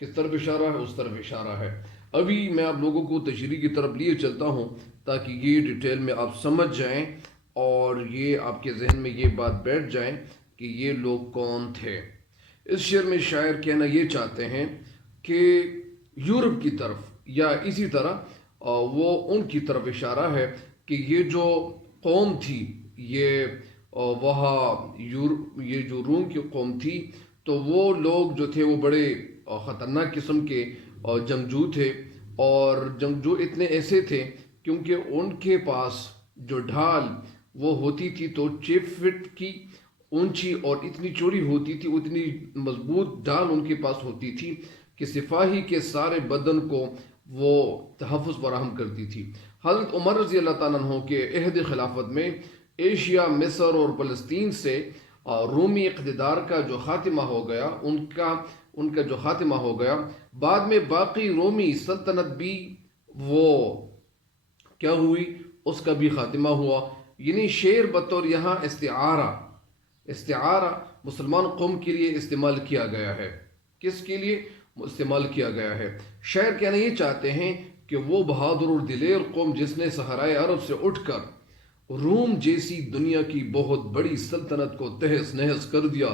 کس طرف اشارہ ہے؟ اس طرف اشارہ ہے۔ ابھی میں آپ لوگوں کو تشریح کی طرف لیے چلتا ہوں تاکہ یہ ڈیٹیل میں آپ سمجھ جائیں اور یہ آپ کے ذہن میں یہ بات بیٹھ جائیں کہ یہ لوگ کون تھے۔ اس شعر میں شاعر کہنا یہ چاہتے ہیں کہ یورپ کی طرف یا اسی طرح وہ ان کی طرف اشارہ ہے کہ یہ جو قوم تھی، یہ وہاں یہ جو روم کی قوم تھی، تو وہ لوگ جو تھے وہ بڑے خطرناک قسم کے جنگجو تھے، اور جنگجو اتنے ایسے تھے کیونکہ ان کے پاس جو ڈھال وہ ہوتی تھی تو 6 فٹ کی اونچی اور اتنی چوڑی ہوتی تھی، اتنی مضبوط ڈھال ان کے پاس ہوتی تھی کہ سپاہی کے سارے بدن کو وہ تحفظ فراہم کرتی تھی۔ حضرت عمر رضی اللہ تعالیٰ عنہ کے عہد خلافت میں ایشیا، مصر اور فلسطین سے رومی اقتدار کا جو خاتمہ ہو گیا، ان کا جو خاتمہ ہو گیا، بعد میں باقی رومی سلطنت بھی وہ کیا ہوئی، اس کا بھی خاتمہ ہوا۔ یعنی شعر بطور یہاں استعارہ مسلمان قوم کے لیے استعمال کیا گیا ہے۔ کس کے لیے استعمال کیا گیا ہے؟ شاعر کہنا یہ چاہتے ہیں کہ وہ بہادر اور دلیر قوم جس نے صحرائے عرب سے اٹھ کر روم جیسی دنیا کی بہت بڑی سلطنت کو تہس نہس کر دیا،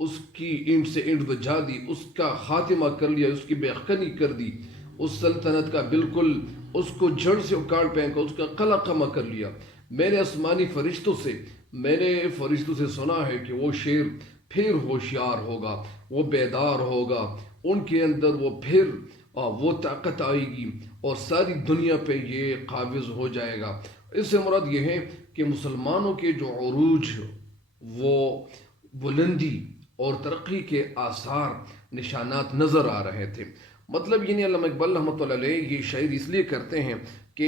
اس کی اینٹ سے اینٹ بجھا دی، اس کا خاتمہ کر لیا، اس کی بے خنی کر دی، اس سلطنت کا بالکل اس کو جڑ سے اکاڑ پھینکا، اس کا قلع قمع کر لیا۔ میں نے آسمانی فرشتوں سے سنا ہے کہ وہ شیر پھر ہوشیار ہوگا، وہ بیدار ہوگا، ان کے اندر وہ پھر وہ طاقت آئے گی اور ساری دنیا پہ یہ قابض ہو جائے گا۔ اس سے مراد یہ ہے کہ مسلمانوں کے جو عروج، وہ بلندی اور ترقی کے آثار نشانات نظر آ رہے تھے۔ مطلب یعنی علامہ اقبال رحمۃ اللہ علیہ یہ شاعری اس لیے کرتے ہیں کہ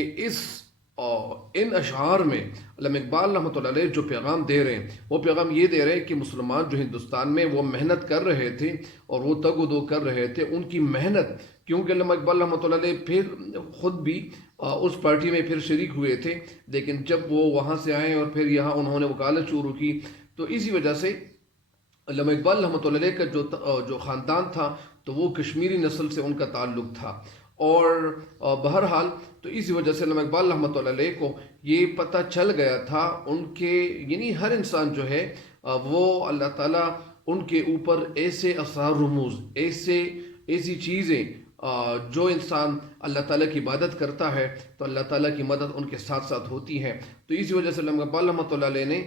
ان اشعار میں علامہ اقبال رحمۃ اللہ علیہ جو پیغام دے رہے ہیں، وہ پیغام یہ دے رہے ہیں کہ مسلمان جو ہندوستان میں وہ محنت کر رہے تھے اور وہ تگ و دو کر رہے تھے، ان کی محنت، کیونکہ علامہ اقبال رحمۃ اللہ علیہ پھر خود بھی اس پارٹی میں پھر شریک ہوئے تھے، لیکن جب وہ وہاں سے آئے اور پھر یہاں انہوں نے وکالت شروع کی، تو اسی وجہ سے علامہ اقبال رحمۃ اللہ علیہ کا جو خاندان تھا تو وہ کشمیری نسل سے ان کا تعلق تھا، اور بہرحال تو اسی وجہ سے علامہ اقبال رحمۃ اللہ علیہ کو یہ پتہ چل گیا تھا ان کے، یعنی ہر انسان جو ہے وہ اللہ تعالیٰ ان کے اوپر ایسے اسرار رموز، ایسی چیزیں جو انسان اللہ تعالیٰ کی عبادت کرتا ہے تو اللہ تعالیٰ کی مدد ان کے ساتھ ساتھ ہوتی ہے۔ تو اسی وجہ سے علامہ اقبال رحمۃ اللہ علیہ نے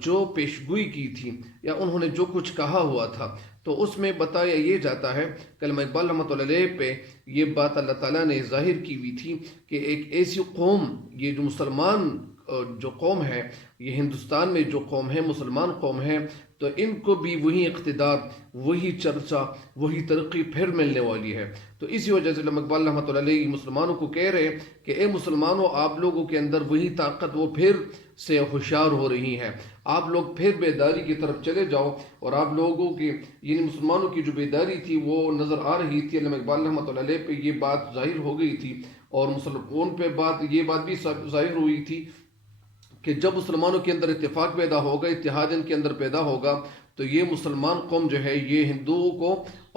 جو پیشگوئی کی تھی یا انہوں نے جو کچھ کہا ہوا تھا، تو اس میں بتایا یہ جاتا ہے کہ علامہ اقبال رحمۃ اللہ علیہ پہ یہ بات اللہ تعالیٰ نے ظاہر کی ہوئی تھی کہ ایک ایسی قوم، یہ جو مسلمان جو قوم ہے، یہ ہندوستان میں جو قوم ہے، مسلمان قوم ہے، تو ان کو بھی وہی اقتدار، وہی چرچا، وہی ترقی پھر ملنے والی ہے۔ تو اسی وجہ سے علامہ اقبال رحمۃ اللہ علیہ مسلمانوں کو کہہ رہے ہیں کہ اے مسلمانوں، آپ لوگوں کے اندر وہی طاقت وہ پھر سے ہوشیار ہو رہی ہے، آپ لوگ پھر بیداری کی طرف چلے جاؤ، اور آپ لوگوں کی، یعنی مسلمانوں کی جو بیداری تھی وہ نظر آ رہی تھی۔ علامہ اقبال رحمۃ اللہ علیہ پہ یہ بات ظاہر ہو گئی تھی، اور ان پہ یہ بات بھی ظاہر ہوئی تھی کہ جب مسلمانوں کے اندر اتفاق پیدا ہوگا، اتحاد ان کے اندر پیدا ہوگا، تو یہ مسلمان قوم جو ہے یہ ہندوؤں کو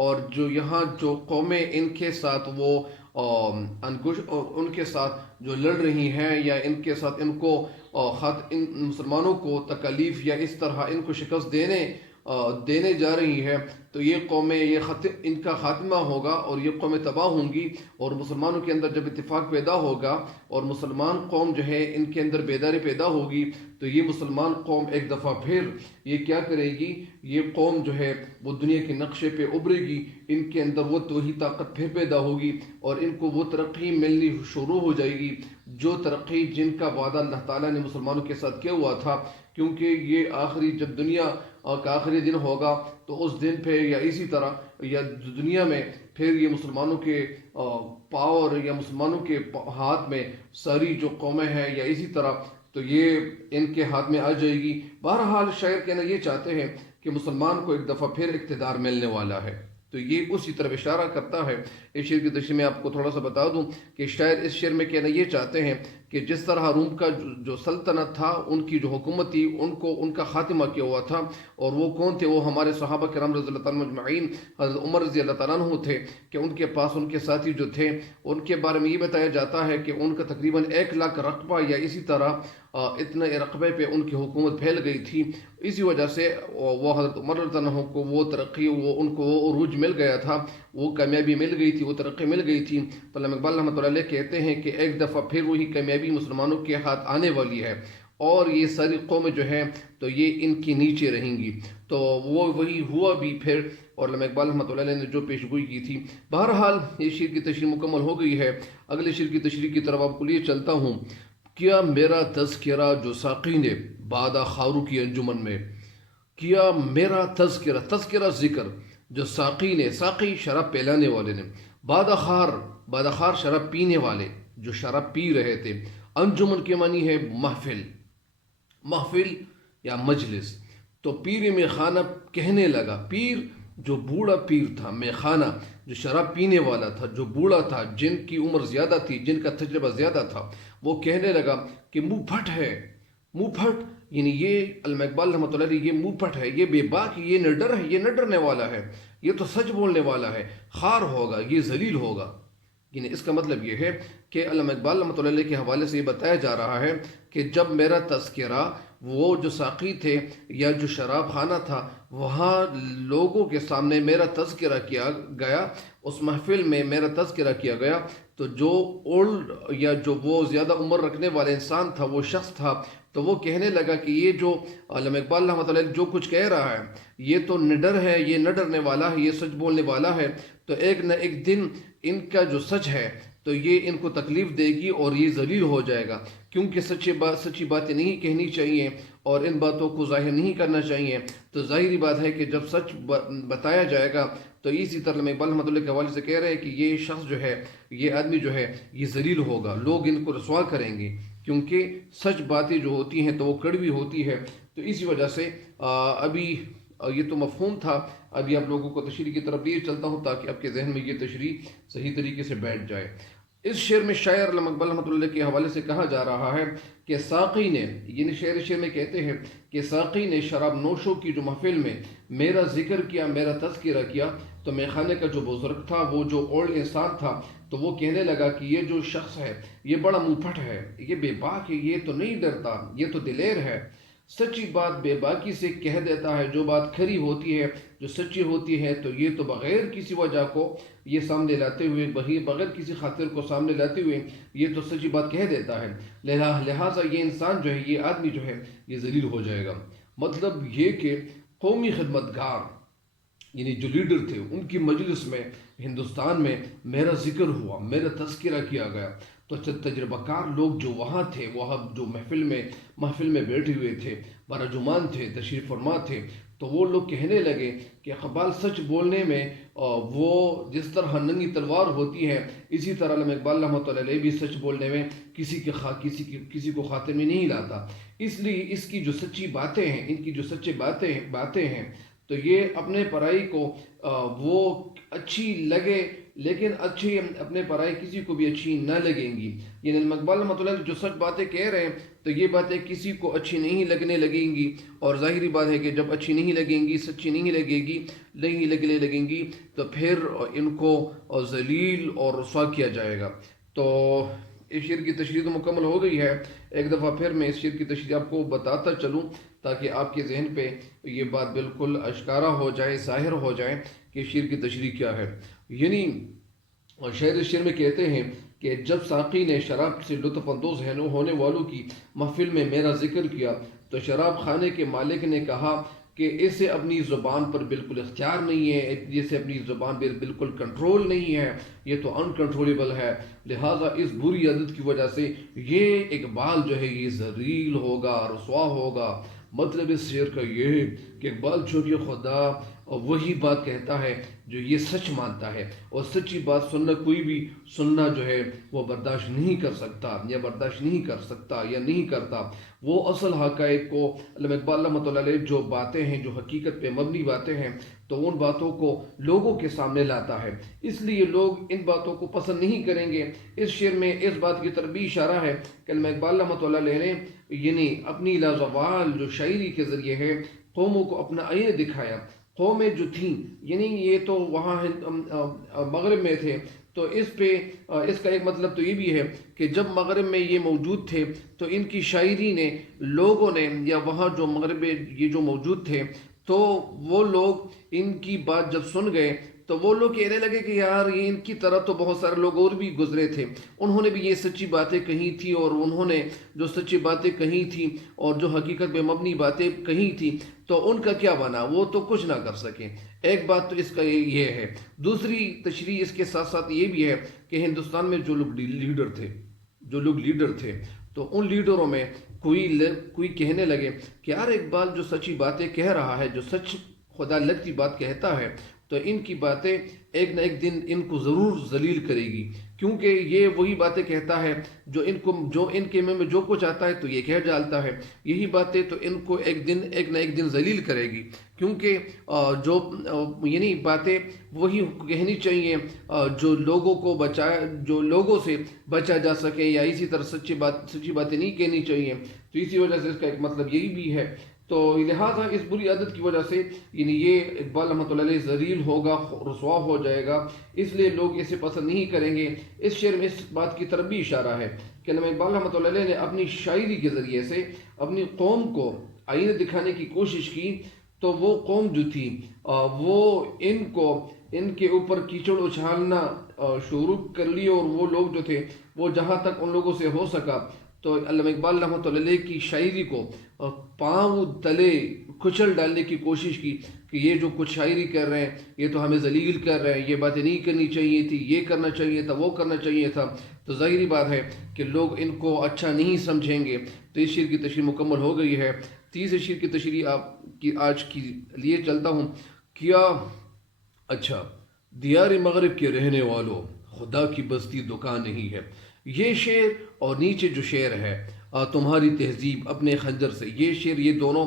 اور جو یہاں جو قومیں ان کے ساتھ وہ ان کے ساتھ جو لڑ رہی ہیں یا ان کے ساتھ ان مسلمانوں کو تکالیف یا اس طرح ان کو شکست دینے جا رہی ہے، تو یہ قومیں ان کا خاتمہ ہوگا اور یہ قومیں تباہ ہوں گی۔ اور مسلمانوں کے اندر جب اتفاق پیدا ہوگا اور مسلمان قوم جو ہے ان کے اندر بیداری پیدا ہوگی، تو یہ مسلمان قوم ایک دفعہ پھر یہ کیا کرے گی، یہ قوم جو ہے وہ دنیا کے نقشے پہ ابھرے گی، ان کے اندر وہ وہی طاقت پھر پیدا ہوگی اور ان کو وہ ترقی ملنی شروع ہو جائے گی، جو ترقی جن کا وعدہ اللہ تعالیٰ نے مسلمانوں کے ساتھ کیا ہوا تھا۔ کیونکہ یہ جب دنیا کا آخری دن ہوگا تو اس دن پہ یا اسی طرح یا دنیا میں پھر یہ مسلمانوں کے پاور یا مسلمانوں کے ہاتھ میں ساری جو قومیں ہیں یا اسی طرح تو یہ ان کے ہاتھ میں آ جائے گی۔ بہرحال شاعر کہنا یہ چاہتے ہیں کہ مسلمان کو ایک دفعہ پھر اقتدار ملنے والا ہے۔ تو یہ اسی طرف اشارہ کرتا ہے۔ اس شعر کی تشریح میں آپ کو تھوڑا سا بتا دوں کہ شاعر اس شعر میں کہنا یہ چاہتے ہیں کہ جس طرح روم کا جو سلطنت تھا، ان کی جو حکومت تھی، ان کا خاتمہ کیا ہوا تھا، اور وہ کون تھے؟ وہ ہمارے صحابہ کرام رضی اللہ تعالیٰ مجمعین، حضرت عمر رضی اللہ تعالیٰ عنہ تھے، کہ ان کے پاس ان کے ساتھی جو تھے، ان کے بارے میں یہ بتایا جاتا ہے کہ ان کا تقریباً 1,00,000 رقبہ یا اسی طرح اتنے رقبے پہ ان کی حکومت پھیل گئی تھی۔ اسی وجہ سے وہ حضرت عمر رضی اللہ عنہ کو وہ ترقی، ان کو وہ عروج مل گیا تھا، وہ کامیابی مل گئی تھی، وہ ترقی مل گئی تھی۔ تو علامہ اقبال رحمۃ اللہ علیہ کہتے ہیں کہ ایک دفعہ پھر وہی کامیابی مسلمانوں کے ہاتھ آنے والی ہے، اور یہ ساری قومیں جو ہیں تو یہ ان کی نیچے رہیں گی۔ تو وہ وہی ہوا بھی پھر، اور علامہ اقبال رحمۃ اللہ علیہ نے جو پیشگوئی کی تھی۔ بہرحال یہ شعر کی تشریح مکمل ہو گئی ہے۔ اگلے شعر کی تشریح کی طرف آپ کو لیے چلتا ہوں۔ کیا میرا تذکرہ جو ساقی نے بادہ خارو کی انجمن میں، کیا میرا تذکرہ، تذکرہ ذکر جو ساقی نے، ساقی شراب پلانے والے نے، بادہ خار شراب پینے والے جو شراب پی رہے تھے، انجمن کے معنی ہے محفل یا مجلس۔ تو پیر میں خانہ کہنے لگا، پیر جو بوڑھا پیر تھا، میں خانہ جو شراب پینے والا تھا، جو بوڑھا تھا، جن کی عمر زیادہ تھی، جن کا تجربہ زیادہ تھا، وہ کہنے لگا کہ منہ پھٹ ہے، منہ پھٹ، یعنی یہ علامہ اقبال رحمۃ اللہ علیہ، یہ منہ پھٹ ہے، یہ بے باک، یہ نڈر ہے، یہ نہ ڈرنے والا ہے، یہ تو سچ بولنے والا ہے، خار ہوگا، یہ ذلیل ہوگا۔ یعنی اس کا مطلب یہ ہے کہ علامہ اقبال رحمۃ اللہ علیہ کے حوالے سے یہ بتایا جا رہا ہے کہ جب میرا تذکرہ، وہ جو ساقی تھے یا جو شراب خانہ تھا، وہاں لوگوں کے سامنے میرا تذکرہ کیا گیا، اس محفل میں میرا تذکرہ کیا گیا، تو جو اولڈ یا جو وہ زیادہ عمر رکھنے والا انسان تھا، وہ شخص تھا، تو وہ کہنے لگا کہ یہ جو علامہ اقبال رحمۃ اللہ علیہ جو کچھ کہہ رہا ہے، یہ تو نڈر ہے، یہ نہ ڈرنے والا ہے، یہ سچ بولنے والا ہے، تو ایک نہ ایک دن ان کا جو سچ ہے تو یہ ان کو تکلیف دے گی اور یہ ذلیل ہو جائے گا، کیونکہ سچی باتیں نہیں کہنی چاہیے اور ان باتوں کو ظاہر نہیں کرنا چاہیے۔ تو ظاہری بات ہے کہ جب سچ بتایا جائے گا تو اسی طرح علامہ اقبال رحمۃ اللہ کے حوالے سے کہہ رہے ہیں کہ یہ شخص جو ہے، یہ آدمی جو ہے، یہ ذلیل ہوگا، لوگ ان کو رسوا کریں گے، کیونکہ سچ باتیں جو ہوتی ہیں تو وہ کڑوی ہوتی ہے۔ تو اسی وجہ سے ابھی یہ تو مفہوم تھا، ابھی آپ لوگوں کو تشریح کی طرف لیے چلتا ہوں تاکہ آپ کے ذہن میں یہ تشریح صحیح طریقے سے بیٹھ جائے۔ اس شعر میں شاعر علامہ اقبال رحمۃ اللہ کے حوالے سے کہا جا رہا ہے کہ ساقی نے، یعنی شعر میں کہتے ہیں کہ ساقی نے شراب نوشوں کی جو محفل میں میرا ذکر کیا، میرا تذکرہ کیا، تو میخانے کا جو بزرگ تھا، وہ جو اولڈ انسان تھا، تو وہ کہنے لگا کہ یہ جو شخص ہے یہ بڑا منہ پھٹ ہے، یہ بے باک ہے، یہ تو نہیں ڈرتا، یہ تو دلیر ہے، سچی بات بے باکی سے کہہ دیتا ہے، جو بات کھری ہوتی ہے، جو سچی ہوتی ہے، تو یہ تو بغیر کسی وجہ کو یہ سامنے لاتے ہوئے، بغیر کسی خاطر کو سامنے لاتے ہوئے یہ تو سچی بات کہہ دیتا ہے، لہٰذا یہ انسان جو ہے، یہ آدمی جو ہے، یہ ذلیل ہو جائے گا۔ مطلب یہ کہ قومی خدمتگار، یعنی جو لیڈر تھے، ان کی مجلس میں ہندوستان میں میرا ذکر ہوا، میرا تذکرہ کیا گیا، تو تجربہ کار لوگ جو وہاں تھے، وہاں جو محفل میں بیٹھے ہوئے تھے، برجمان تھے، تشریف فرما تھے، تو وہ لوگ کہنے لگے کہ اقبال سچ بولنے میں وہ جس طرح ننگی تلوار ہوتی ہے، اسی طرح علامہ اقبال رحمۃ اللہ علیہ بھی سچ بولنے میں کسی کو خاطر میں نہیں لاتا، اس لیے اس کی جو سچی باتیں ہیں، ان کی جو سچی باتیں ہیں، تو یہ اپنے پرائی کو وہ اچھی لگے، لیکن اچھی اپنے پرائی کسی کو بھی اچھی نہ لگیں گی۔ یعنی علامہ اقبال رحمۃ اللہ جو سچ باتیں کہہ رہے ہیں تو یہ باتیں کسی کو اچھی نہیں لگنے لگیں گی، اور ظاہری بات ہے کہ جب اچھی نہیں لگیں گی، سچی نہیں لگیں گی تو پھر ان کو ذلیل اور رسوا کیا جائے گا۔ تو اس شعر کی تشریح تو مکمل ہو گئی ہے، ایک دفعہ پھر میں اس شعر کی تشریح آپ کو بتاتا چلوں تاکہ آپ کے ذہن پہ یہ بات بالکل اشکارا ہو جائے، ظاہر ہو جائے کہ شعر کی تشریح کیا ہے۔ یعنی شاعر اس شعر میں کہتے ہیں کہ جب ساقی نے شراب سے لطف اندوز ہونے والوں کی محفل میں میرا ذکر کیا تو شراب خانے کے مالک نے کہا کہ اسے اپنی زبان پر بالکل اختیار نہیں ہے، جسے اپنی زبان پر بالکل کنٹرول نہیں ہے، یہ تو انکنٹرولیبل ہے، لہٰذا اس بری عادت کی وجہ سے یہ اقبال جو ہے یہ ذلیل ہوگا، رسوا ہوگا۔ مطلب اس شعر کا یہ ہے کہ اقبال جو کہ خدا وہی بات کہتا ہے جو یہ سچ مانتا ہے، اور سچی بات کوئی بھی سننا جو ہے وہ برداشت نہیں کر سکتا یا نہیں کرتا۔ وہ اصل حقائق کو علامہ اقبال رحمۃ اللہ علیہ جو باتیں ہیں، جو حقیقت پہ مبنی باتیں ہیں، تو ان باتوں کو لوگوں کے سامنے لاتا ہے، اس لیے لوگ ان باتوں کو پسند نہیں کریں گے۔ اس شعر میں اس بات کی طرف بھی اشارہ ہے کہ علامہ اقبال رحمۃ اللہ علیہ نے یعنی اپنی لازوال جو شاعری کے ذریعے ہے قوموں کو اپنا آئینہ دکھایا۔ قومیں جو تھیں یعنی یہ تو وہاں مغرب میں تھے، تو اس کا ایک مطلب تو یہ بھی ہے کہ جب مغرب میں یہ موجود تھے تو ان کی شاعری نے لوگوں نے یا وہاں جو مغرب میں یہ جو موجود تھے تو وہ لوگ ان کی بات جب سن گئے تو وہ لوگ کہنے لگے کہ یار یہ ان کی طرح تو بہت سارے لوگ اور بھی گزرے تھے، انہوں نے بھی یہ سچی باتیں کہی تھی، اور انہوں نے جو سچی باتیں کہی تھیں اور جو حقیقت پہ مبنی باتیں کہی تھی تو ان کا کیا بنا، وہ تو کچھ نہ کر سکے۔ ایک بات تو اس کا یہ ہے۔ دوسری تشریح اس کے ساتھ ساتھ یہ بھی ہے کہ ہندوستان میں جو لوگ لیڈر تھے تو ان لیڈروں میں کوئی کہنے لگے کہ یار اقبال جو سچی باتیں کہہ رہا ہے، جو سچ خدا لگتی بات کہتا ہے، تو ان کی باتیں ایک نہ ایک دن ان کو ضرور ذلیل کرے گی، کیونکہ یہ وہی باتیں کہتا ہے جو ان کے منہ میں جو کچھ آتا ہے تو یہ کہہ ڈالتا ہے، یہی باتیں تو ان کو ایک نہ ایک دن ذلیل کرے گی، کیونکہ یعنی باتیں وہی کہنی چاہیے جو لوگوں سے بچا جا سکے، یا اسی طرح سچی باتیں نہیں کہنی چاہیے۔ تو اسی وجہ سے اس کا ایک مطلب یہی بھی ہے۔ تو لہٰذا اس بری عادت کی وجہ سے یعنی یہ اقبال رحمۃ اللہ علیہ ذلیل ہوگا، رسوا ہو جائے گا، اس لیے لوگ اسے پسند نہیں کریں گے۔ اس شعر میں اس بات کی طرف بھی اشارہ ہے کہ علامہ اقبال رحمۃ اللہ علیہ نے اپنی شاعری کے ذریعے سے اپنی قوم کو آئینہ دکھانے کی کوشش کی، تو وہ قوم جو تھی وہ ان کے اوپر کیچڑ اچھالنا شروع کر لی، اور وہ لوگ جو تھے وہ جہاں تک ان لوگوں سے ہو سکا تو علامہ اقبال رحمۃ اللہ علیہ کی شاعری کو پاؤں تلے کچل ڈالنے کی کوشش کی کہ یہ جو کچھ شاعری کر رہے ہیں یہ تو ہمیں ذلیل کر رہے ہیں، یہ باتیں نہیں کرنی چاہیے تھی، یہ کرنا چاہیے تھا، وہ کرنا چاہیے تھا۔ تو ظاہری بات ہے کہ لوگ ان کو اچھا نہیں سمجھیں گے۔ تو اس شعر کی تشریح مکمل ہو گئی ہے۔ تیسرے شعر کی تشریح آج کی لیے چلتا ہوں۔ کیا اچھا دیار مغرب کے رہنے والوں، خدا کی بستی دکان نہیں ہے، یہ شعر اور نیچے جو شعر ہے تمہاری تہذیب اپنے خنجر سے، یہ شعر یہ دونوں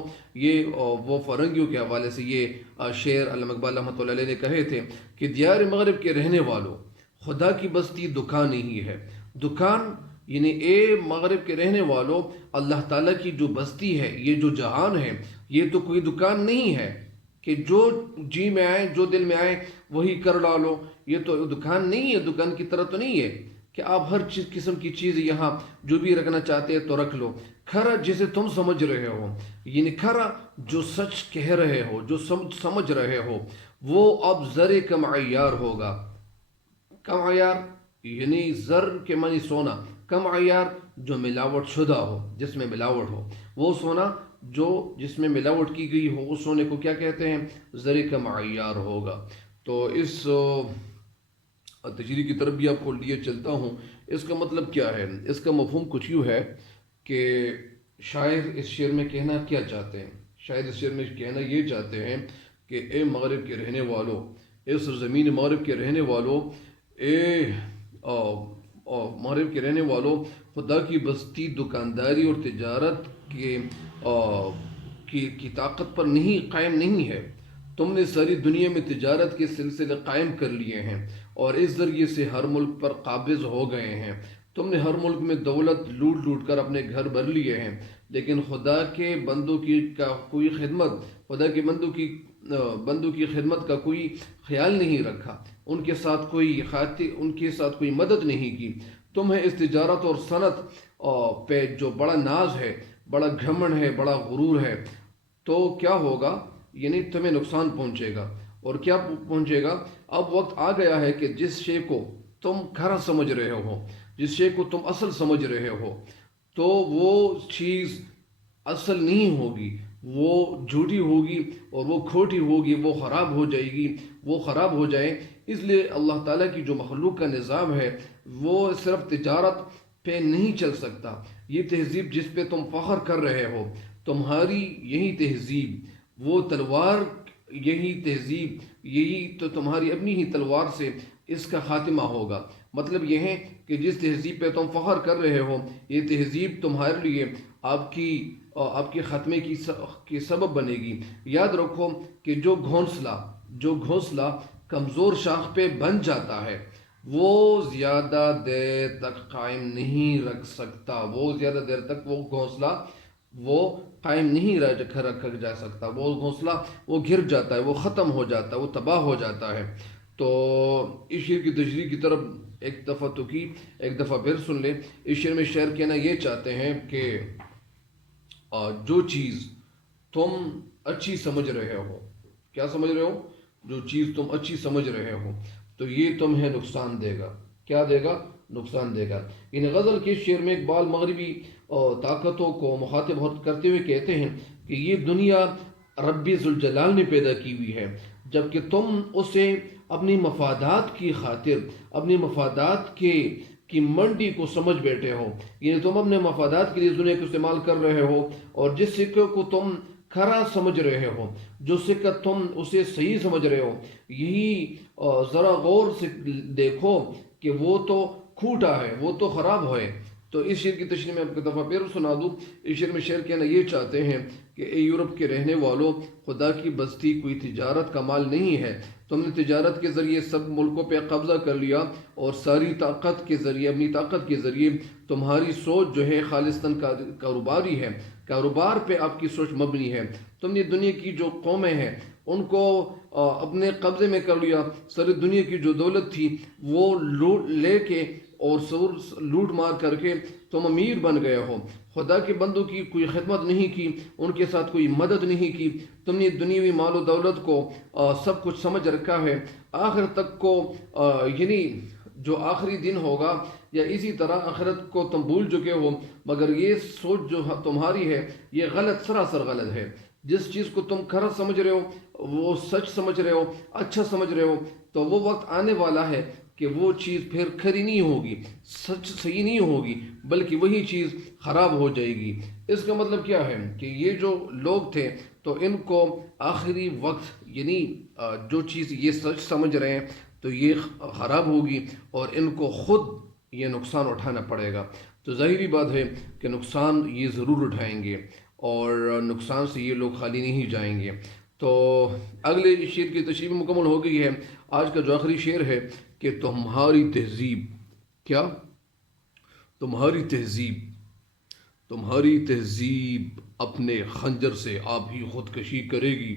وہ فرنگیوں کے حوالے سے یہ شعر علامہ اقبال رحمۃ اللہ علیہ نے کہے تھے کہ دیار مغرب کے رہنے والوں، خدا کی بستی دکان نہیں ہے۔ دکان یعنی اے مغرب کے رہنے والوں، اللہ تعالیٰ کی جو بستی ہے، یہ جو جہان ہے، یہ تو کوئی دکان نہیں ہے کہ جو جی میں آئے، جو دل میں آئے وہی کر ڈالو، یہ تو دکان نہیں ہے، دکان کی طرح تو نہیں ہے کہ آپ ہر قسم کی چیز یہاں جو بھی رکھنا چاہتے ہیں تو رکھ لو۔ کھرا جسے تم سمجھ رہے ہو، یعنی کھرا جو سچ کہہ رہے ہو، جو سمجھ رہے ہو، وہ اب زر کم عیار ہوگا۔ کم عیار یعنی زر کے معنی سونا، کم عیار جو ملاوٹ شدہ ہو، جس میں ملاوٹ ہو، وہ سونا جو جس میں ملاوٹ کی گئی ہو اس سونے کو کیا کہتے ہیں؟ زر کم عیار ہوگا۔ تو اس تشریح کی طرف بھی آپ کو لیے چلتا ہوں۔ اس کا مطلب کیا ہے؟ اس کا مفہوم کچھ یوں ہے کہ شاعر اس شعر میں کہنا کیا چاہتے ہیں؟ شاعر اس شعر میں کہنا یہ چاہتے ہیں کہ اے مغرب کے رہنے والوں، اے سرزمین مغرب کے رہنے والوں، مغرب کے رہنے والوں، خدا کی بستی دکانداری اور تجارت کی طاقت پر قائم نہیں ہے۔ تم نے ساری دنیا میں تجارت کے سلسلے قائم کر لیے ہیں اور اس ذریعے سے ہر ملک پر قابض ہو گئے ہیں۔ تم نے ہر ملک میں دولت لوٹ کر اپنے گھر بھر لیے ہیں، لیکن خدا کے بندوں کی خدمت کا کوئی خیال نہیں رکھا، ان کے ساتھ کوئی مدد نہیں کی۔ تمہیں اس تجارت اور صنعت پہ جو بڑا ناز ہے، بڑا گھمنڈ ہے، بڑا غرور ہے، تو کیا ہوگا؟ یعنی تمہیں نقصان پہنچے گا۔ اور کیا پہنچے گا؟ اب وقت آ گیا ہے کہ جس شے کو تم کھرا سمجھ رہے ہو، جس شے کو تم اصل سمجھ رہے ہو، تو وہ چیز اصل نہیں ہوگی، وہ جھوٹی ہوگی اور وہ کھوٹی ہوگی، وہ خراب ہو جائے گی، وہ خراب ہو جائے۔ اس لیے اللہ تعالیٰ کی جو مخلوق کا نظام ہے وہ صرف تجارت پہ نہیں چل سکتا۔ یہ تہذیب جس پہ تم فخر کر رہے ہو، تمہاری یہی تہذیب، وہ تلوار، یہی تہذیب، یہی تو تمہاری اپنی ہی تلوار سے اس کا خاتمہ ہوگا۔ مطلب یہ ہے کہ جس تہذیب پہ تم فخر کر رہے ہو، یہ تہذیب تمہارے لیے آپ کے خاتمے کی سبب بنے گی۔ یاد رکھو کہ جو گھونسلہ جو گھونسلہ کمزور شاخ پہ بن جاتا ہے وہ زیادہ دیر تک قائم نہیں رکھ سکتا، وہ زیادہ دیر تک وہ گھونسلہ وہ قائم نہیں رکھا جا سکتا، وہ گھونسلہ وہ گر جاتا ہے، وہ ختم ہو جاتا ہے، وہ تباہ ہو جاتا ہے۔ تو اس شعر کی تشریح کی طرف ایک دفعہ تو کی، ایک دفعہ پھر سن لیں۔ اس شعر میں شاعر کہنا یہ چاہتے ہیں کہ جو چیز تم اچھی سمجھ رہے ہو، کیا سمجھ رہے ہو؟ جو چیز تم اچھی سمجھ رہے ہو تو یہ تمہیں نقصان دے گا۔ کیا دے گا؟ نقصان دے گا۔ ان غزل کے شعر میں اقبال مغربی طاقتوں کو مخاطب کرتے ہوئے کہتے ہیں کہ یہ دنیا رب ذوالجلال نے پیدا کی ہوئی ہے، جبکہ تم اسے اپنی مفادات کی خاطر، اپنی مفادات کی منڈی کو سمجھ بیٹھے ہو، یعنی تم اپنے مفادات کے لیے دنیا کو استعمال کر رہے ہو، اور جس سکے کو تم کھرا سمجھ رہے ہو، جو سکہ تم اسے صحیح سمجھ رہے ہو، یہی ذرا غور سے دیکھو کہ وہ تو کھوٹا ہے، وہ تو خراب ہے۔ تو اس شعر کی تشریح میں آپ کو دفعہ پھر سنا دوں۔ اس شعر میں شعر کہنا یہ چاہتے ہیں کہ اے یورپ کے رہنے والوں، خدا کی بستی کوئی تجارت کا مال نہیں ہے۔ تم نے تجارت کے ذریعے سب ملکوں پہ قبضہ کر لیا، اور ساری طاقت کے ذریعے، اپنی طاقت کے ذریعے تمہاری سوچ جو ہے خالصتاً کاروباری ہے، کاروبار پہ آپ کی سوچ مبنی ہے۔ تم نے دنیا کی جو قومیں ہیں ان کو اپنے قبضے میں کر لیا، ساری دنیا کی جو دولت تھی وہ لے کے اور لوٹ مار کر کے تم امیر بن گئے ہو۔ خدا کے بندوں کی کوئی خدمت نہیں کی، ان کے ساتھ کوئی مدد نہیں کی۔ تم نے دنیاوی مال و دولت کو سب کچھ سمجھ رکھا ہے، آخر تک کو یعنی جو آخری دن ہوگا یا اسی طرح آخرت کو تم بھول چکے ہو، مگر یہ سوچ جو تمہاری ہے یہ غلط، سراسر غلط ہے۔ جس چیز کو تم کھرا سمجھ رہے ہو، وہ سچ سمجھ رہے ہو، اچھا سمجھ رہے ہو، تو وہ وقت آنے والا ہے کہ وہ چیز پھر کھری نہیں ہوگی، سچ صحیح نہیں ہوگی، بلکہ وہی چیز خراب ہو جائے گی۔ اس کا مطلب کیا ہے کہ یہ جو لوگ تھے تو ان کو آخری وقت یعنی جو چیز یہ سچ سمجھ رہے ہیں تو یہ خراب ہوگی، اور ان کو خود یہ نقصان اٹھانا پڑے گا۔ تو ظاہری بات ہے کہ نقصان یہ ضرور اٹھائیں گے، اور نقصان سے یہ لوگ خالی نہیں جائیں گے۔ تو اگلے شعر کی تشریح مکمل ہو گئی ہے۔ آج کا جو آخری شعر ہے کہ تمہاری تہذیب، کیا؟ تمہاری تہذیب، تمہاری تہذیب اپنے خنجر سے آپ ہی خودکشی کرے گی،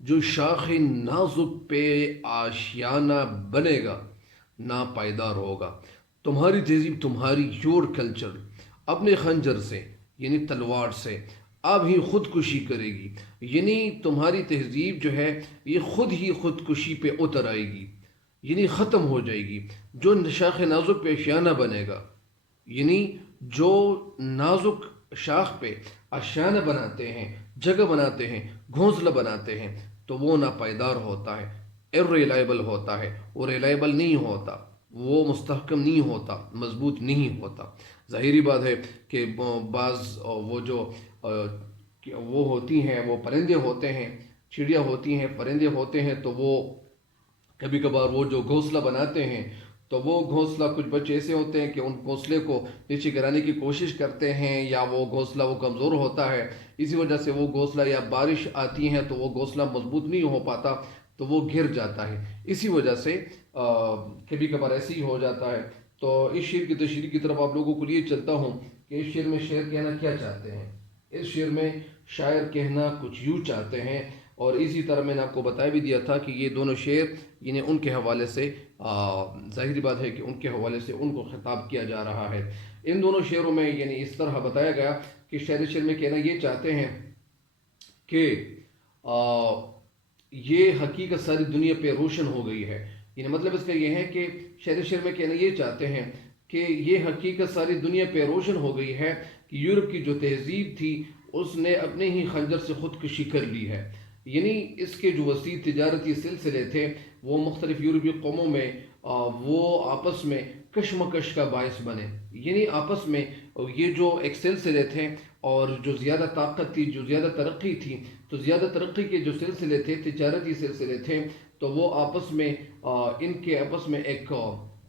جو شاخ نازک پہ آشیانہ بنے گا ناپائیدار ہوگا۔ تمہاری تہذیب، تمہاری یور کلچر اپنے خنجر سے یعنی تلوار سے آپ ہی خودکشی کرے گی، یعنی تمہاری تہذیب جو ہے یہ خود ہی خودکشی پہ اتر آئے گی، یعنی ختم ہو جائے گی۔ جو شاخ نازک پہ آشیانہ بنے گا، یعنی جو نازک شاخ پہ آشیانہ بناتے ہیں، جگہ بناتے ہیں، گھونسلہ بناتے ہیں، تو وہ ناپائیدار ہوتا ہے، irreliable ہوتا ہے، وہ ریلائبل نہیں ہوتا، وہ مستحکم نہیں ہوتا، مضبوط نہیں ہوتا۔ ظاہری بات ہے کہ بعض وہ جو وہ ہوتی ہیں، وہ پرندے ہوتے ہیں، چڑیا ہوتی ہیں، پرندے ہوتے ہیں، تو وہ کبھی کبھار وہ جو گھونسلہ بناتے ہیں تو وہ گھونسلہ، کچھ بچے ایسے ہوتے ہیں کہ ان گھونسلے کو نیچے گرانے کی کوشش کرتے ہیں، یا وہ گھونسلہ وہ کمزور ہوتا ہے، اسی وجہ سے وہ گھونسلہ، یا بارش آتی ہے تو وہ گھونسلہ مضبوط نہیں ہو پاتا تو وہ گر جاتا ہے، اسی وجہ سے کبھی کبھار ایسے ہی ہو جاتا ہے۔ تو اس شعر کی تشریح کی طرف آپ لوگوں کو لیے چلتا ہوں کہ اس شعر میں شاعر کہنا کیا چاہتے ہیں۔ اس شعر میں شاعر کہنا کچھ یوں چاہتے ہیں، اور اسی طرح میں نے آپ کو بتا بھی دیا تھا کہ یہ دونوں شعر یعنی ان کے حوالے سے ظاہری بات ہے کہ ان کے حوالے سے ان کو خطاب کیا جا رہا ہے۔ ان دونوں شعروں میں یعنی اس طرح بتایا گیا کہ شعر میں کہنا یہ چاہتے ہیں کہ یہ حقیقت ساری دنیا پہ روشن ہو گئی ہے، یعنی مطلب اس کا یہ ہے کہ شعر میں کہنا یہ چاہتے ہیں کہ یہ حقیقت ساری دنیا پہ روشن ہو گئی ہے کہ یورپ کی جو تہذیب تھی اس نے اپنے ہی خنجر سے خودکشی کر لی ہے، یعنی اس کے جو وسیع تجارتی سلسلے تھے وہ مختلف یورپی قوموں میں وہ آپس میں کشمکش کا باعث بنے، یعنی آپس میں یہ جو ایک سلسلے تھے اور جو زیادہ طاقت تھی، جو زیادہ ترقی تھی، تو زیادہ ترقی کے جو سلسلے تھے، تجارتی سلسلے تھے، تو وہ آپس میں ان کے آپس میں ایک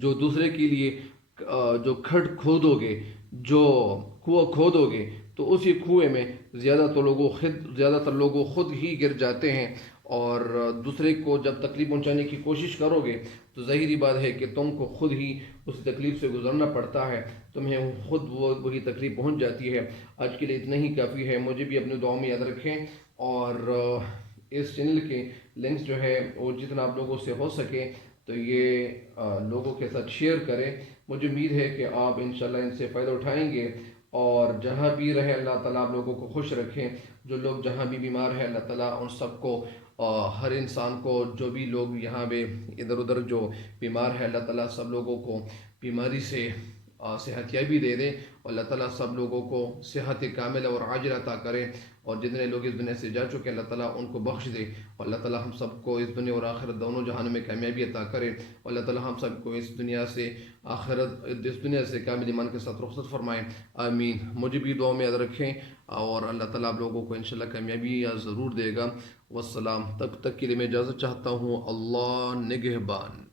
جو دوسرے کے لیے جو کھڈ کھودو گے، جو کنواں کھودو گے، تو اسی کنویں میں زیادہ تر لوگوں خود ہی گر جاتے ہیں، اور دوسرے کو جب تکلیف پہنچانے کی کوشش کرو گے تو ظاہری بات ہے کہ تم کو خود ہی اس تکلیف سے گزرنا پڑتا ہے، تمہیں خود وہی تکلیف پہنچ جاتی ہے۔ آج کے لیے اتنا ہی کافی ہے، مجھے بھی اپنے دعاؤں میں یاد رکھیں، اور اس چینل کے لنکس جو ہے وہ جتنا آپ لوگوں سے ہو سکے تو یہ لوگوں کے ساتھ شیئر کریں۔ مجھے امید ہے کہ آپ انشاءاللہ ان سے فائدہ اٹھائیں گے، اور جہاں بھی رہے اللہ تعالیٰ آپ لوگوں کو خوش رکھیں۔ جو لوگ جہاں بھی بیمار ہیں اللہ تعالیٰ ان سب کو، ہر انسان کو، جو بھی لوگ یہاں پہ ادھر ادھر جو بیمار ہے اللہ تعالیٰ سب لوگوں کو بیماری سے صحت یابی دے دے، اور اللہ تعالیٰ سب لوگوں کو صحت کامل اور عاجل عطا کرے، اور جتنے لوگ اس دنیا سے جا چکے ہیں اللہ تعالیٰ ان کو بخش دے، اور اللہ تعالیٰ ہم سب کو اس دنیا اور آخرت دونوں جہانوں میں کامیابی عطا کرے، اور اللہ تعالیٰ ہم سب کو اس دنیا سے کامل ایمان کے ساتھ رخصت فرمائے، آمین۔ مجھے بھی دعا میں یاد رکھیں، اور اللہ تعالیٰ آپ لوگوں کو انشاءاللہ کامیابی ضرور دے گا۔ والسلام، تب تک کے لیے میں اجازت چاہتا ہوں، اللہ نگہبان۔